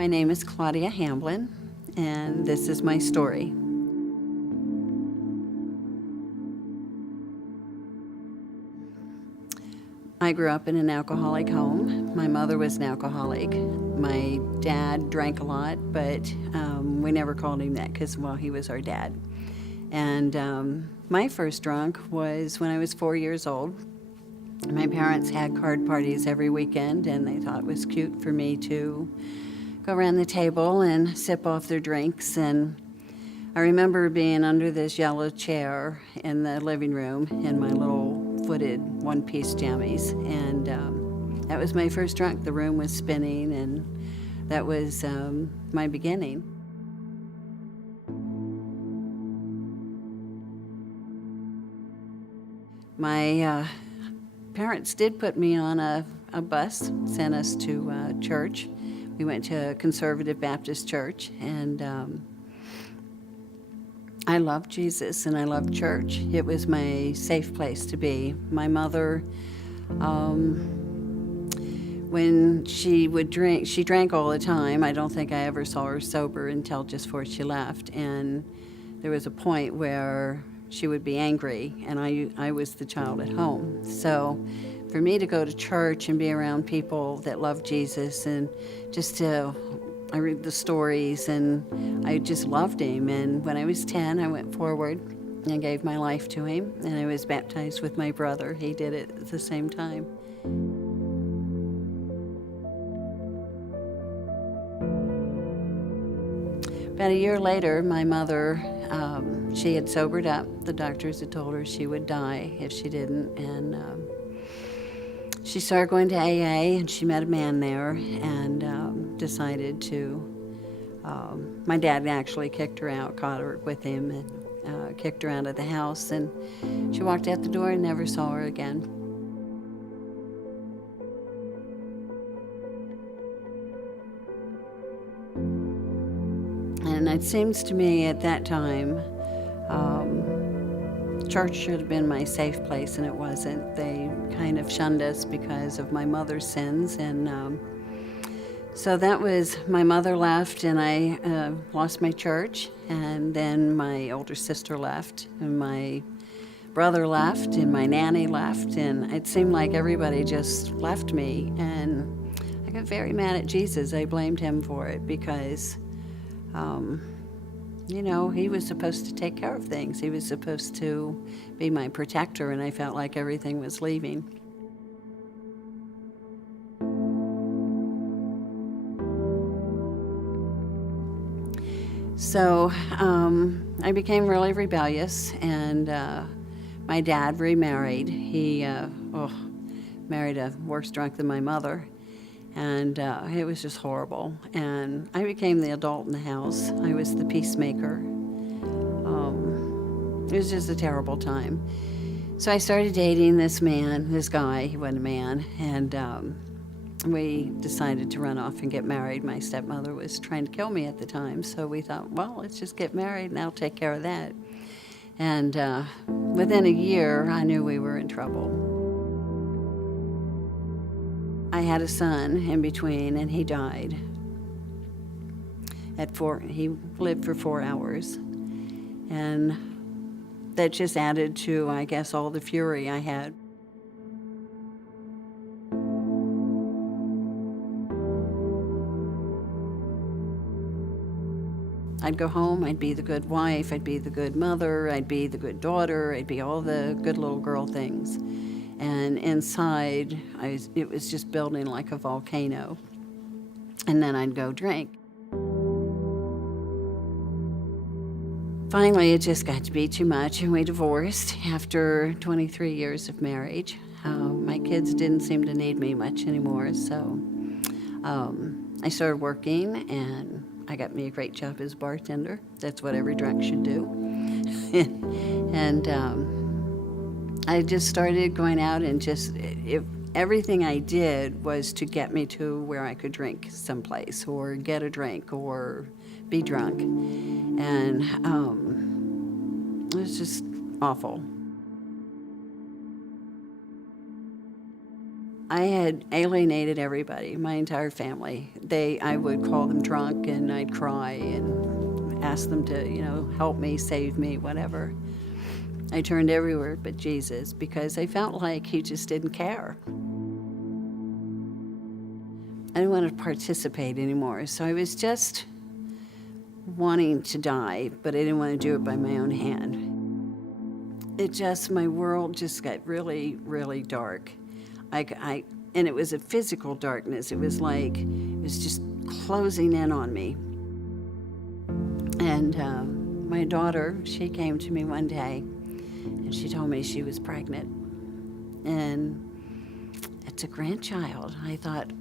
My name is Claudia Hamblin, and this is my story. I grew up in an alcoholic home. My mother was an alcoholic. My dad drank a lot, but we never called him that because, well, he was our dad. And my first drunk was when I was 4 years old. My parents had card parties every weekend, and they thought it was cute for me to go around the table and sip off their drinks. And I remember being under this yellow chair in the living room in my little footed one-piece jammies, and that was my first drunk. The room was spinning, and that was my beginning. My parents did put me on a bus, sent us to church. We went to a conservative Baptist church, and I loved Jesus and I loved church. It was my safe place to be. My mother, when she would drink, she drank all the time. I don't think I ever saw her sober until just before she left. And there was a point where she would be angry, and I was the child at home. So for me to go to church and be around people that love Jesus, and just to, I read the stories, and I just loved him. And when I was 10, I went forward and gave my life to him, and I was baptized with my brother. He did it at the same time. About a year later, my mother, she had sobered up. The doctors had told her she would die if she didn't, and she started going to AA, and she met a man there, and decided to, my dad actually kicked her out, caught her with him, and kicked her out of the house, and she walked out the door and never saw her again. And it seems to me at that time, church should have been my safe place, and it wasn't. They kind of shunned us because of my mother's sins, and so that was, my mother left, and I lost my church, and then my older sister left, and my brother left, and my nanny left, and it seemed like everybody just left me, and I got very mad at Jesus. I blamed him for it because you know, he was supposed to take care of things. He was supposed to be my protector, and I felt like everything was leaving. So I became really rebellious, and my dad remarried. He married a worse drunk than my mother. And it was just horrible. And I became the adult in the house. I was the peacemaker. It was just a terrible time. So I started dating this man, this guy. He wasn't a man. And we decided to run off and get married. My stepmother was trying to kill me at the time. So we thought, well, let's just get married and I'll take care of that. And within a year, I knew we were in trouble. I had a son in between, and he died at 4. He lived for 4 hours, and that just added to, I guess, all the fury I had. I'd go home, I'd be the good wife, I'd be the good mother, I'd be the good daughter, I'd be all the good little girl things. And inside, it was just building like a volcano. And then I'd go drink. Finally, it just got to be too much, and we divorced after 23 years of marriage. My kids didn't seem to need me much anymore, so I started working, and I got me a great job as a bartender. That's what every drunk should do. and I just started going out, and everything I did was to get me to where I could drink someplace, or get a drink, or be drunk. And it was just awful. I had alienated everybody, my entire family. I would call them drunk, and I'd cry and ask them to, help me, save me, whatever. I turned everywhere but Jesus because I felt like he just didn't care. I didn't want to participate anymore, so I was just wanting to die, but I didn't want to do it by my own hand. My world just got really, really dark. And it was a physical darkness. It was just closing in on me. And my daughter, she came to me one day, and she told me she was pregnant. And it's a grandchild. I thought,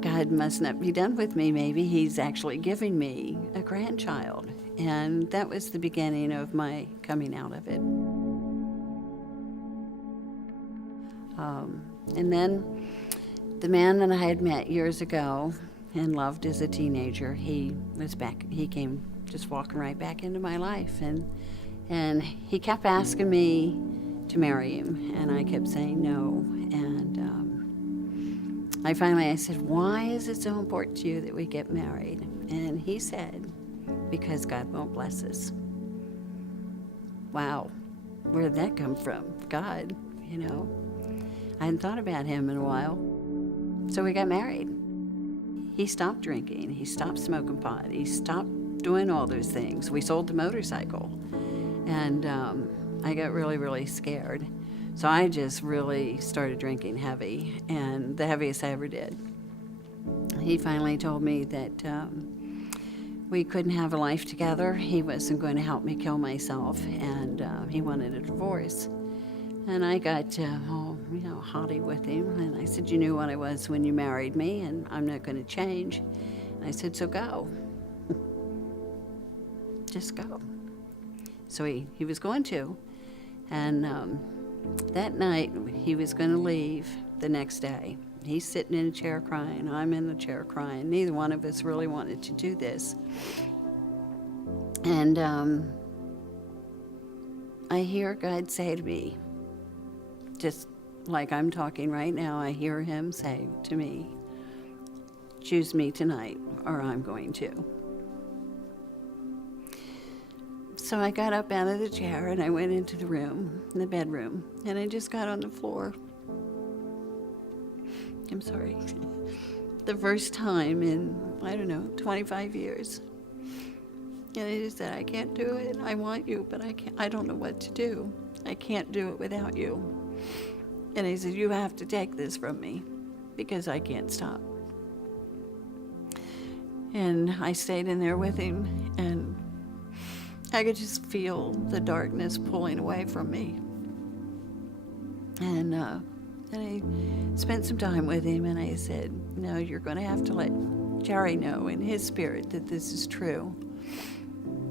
God must not be done with me. Maybe he's actually giving me a grandchild. And that was the beginning of my coming out of it. And then the man that I had met years ago and loved as a teenager, he was back. He came just walking right back into my life. And he kept asking me to marry him. And I kept saying no. And I said, why is it so important to you that we get married? And he said, because God won't bless us. Wow, where did that come from? God, I hadn't thought about him in a while. So we got married. He stopped drinking. He stopped smoking pot. He stopped doing all those things. We sold the motorcycle. And I got really, really scared. So I just really started drinking heavy, and the heaviest I ever did. He finally told me that we couldn't have a life together. He wasn't going to help me kill myself, and he wanted a divorce. And I got haughty with him, and I said, you knew what I was when you married me, and I'm not going to change. And I said, so go. Just go. So he was going to, and that night he was going to leave the next day. He's sitting in a chair crying, I'm in the chair crying. Neither one of us really wanted to do this. And I hear God say to me, just like I'm talking right now, I hear him say to me, choose me tonight or I'm going to. So I got up out of the chair and I went into the room, the bedroom, and I just got on the floor. I'm sorry. The first time in, 25 years. And I just said, I can't do it. I want you, but I don't know what to do. I can't do it without you. And he said, you have to take this from me because I can't stop. And I stayed in there with him, and I could just feel the darkness pulling away from me. And I spent some time with him, and I said, no, you're going to have to let Jerry know in his spirit that this is true.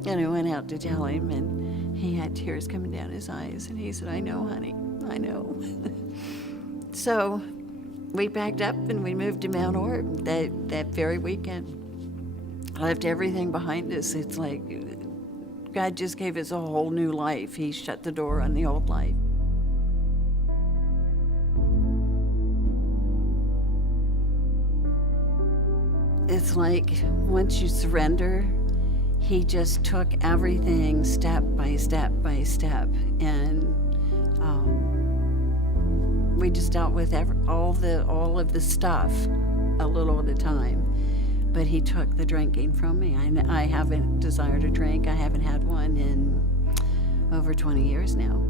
And I went out to tell him, and he had tears coming down his eyes, and he said, I know, honey, I know. So we packed up and we moved to Mount Orb that very weekend. Left everything behind us. It's like God just gave us a whole new life. He shut the door on the old life. It's like once you surrender, he just took everything step by step by step, and we just dealt with all of the stuff a little at a time. But he took the drinking from me. I haven't desired a drink. I haven't had one in over 20 years now.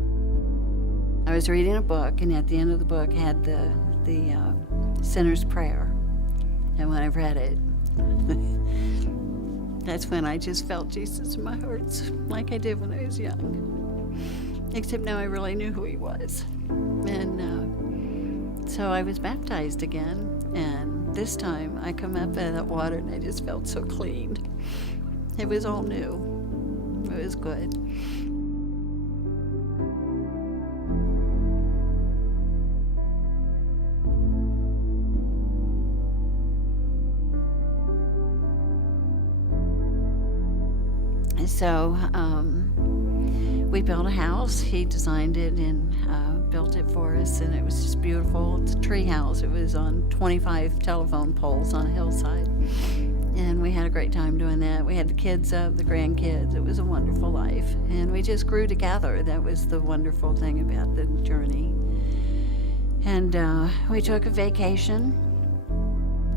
I was reading a book, and at the end of the book had the sinner's prayer. And when I read it, that's when I just felt Jesus in my heart, like I did when I was young. Except now I really knew who he was. And so I was baptized again, and this time I come up out of that water and I just felt so clean. It was all new. It was good. So we built a house. He designed it in built it for us, and it was just beautiful. It's a tree house. It was on 25 telephone poles on a hillside, and we had a great time doing that. We had the kids up, the grandkids. It was a wonderful life, and we just grew together. That was the wonderful thing about the journey. And we took a vacation.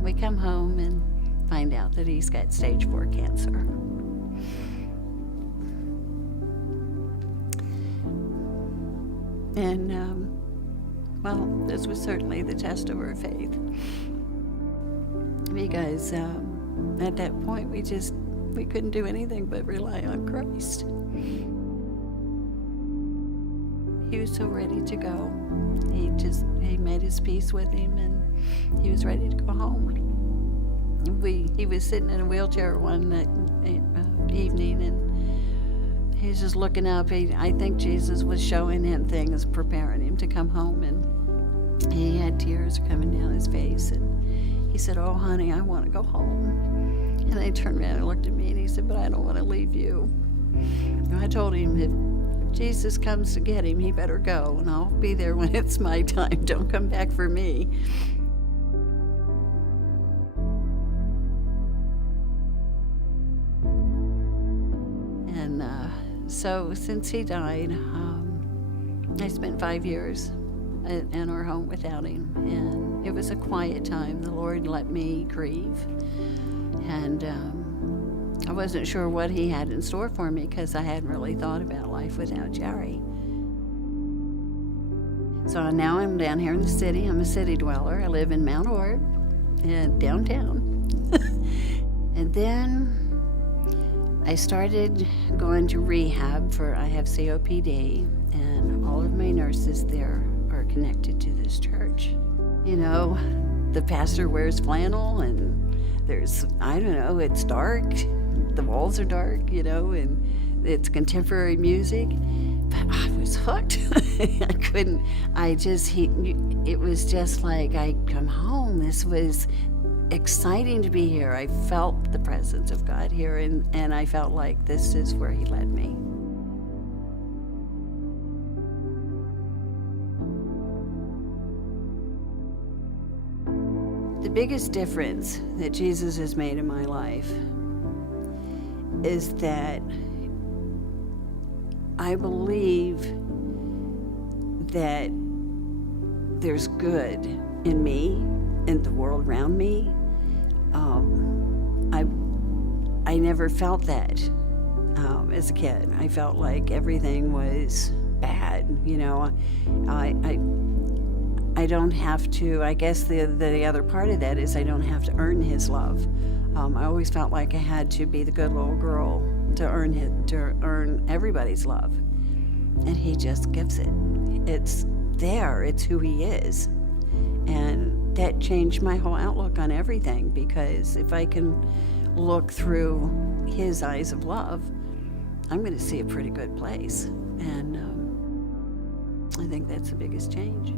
We come home and find out that he's got stage 4 cancer. And, well, this was certainly the test of our faith. Because at that point, we couldn't do anything but rely on Christ. He was so ready to go. He made his peace with him, and he was ready to go home. He was sitting in a wheelchair one evening, and he was just looking up. I think Jesus was showing him things, preparing him to come home, and he had tears coming down his face, and he said, "Oh, honey, I want to go home." And I turned around and looked at me, and he said, "But I don't want to leave you." And I told him, if Jesus comes to get him, he better go, and I'll be there when it's my time. Don't come back for me. And so since he died, I spent 5 years in our home without him, and it was a quiet time. The Lord let me grieve, and I wasn't sure what he had in store for me because I hadn't really thought about life without Jerry. So now I'm down here in the city. I'm a city dweller. I live in Mount Orb, downtown. And then I started going to rehab I have COPD, and all of my nurses there are connected to this church. You know, the pastor wears flannel, and it's dark. The walls are dark, and it's contemporary music. But I was hooked. It was just like I'd come home. This was exciting to be here. I felt the presence of God here, and I felt like this is where he led me. The biggest difference that Jesus has made in my life is that I believe that there's good in me and the world around me. I never felt that as a kid. I felt like everything was bad. I don't have to. I guess the other part of that is I don't have to earn his love. I always felt like I had to be the good little girl to earn everybody's love, and he just gives it. It's there. It's who he is, and that changed my whole outlook on everything. Because if I can look through his eyes of love, I'm going to see a pretty good place, and I think that's the biggest change.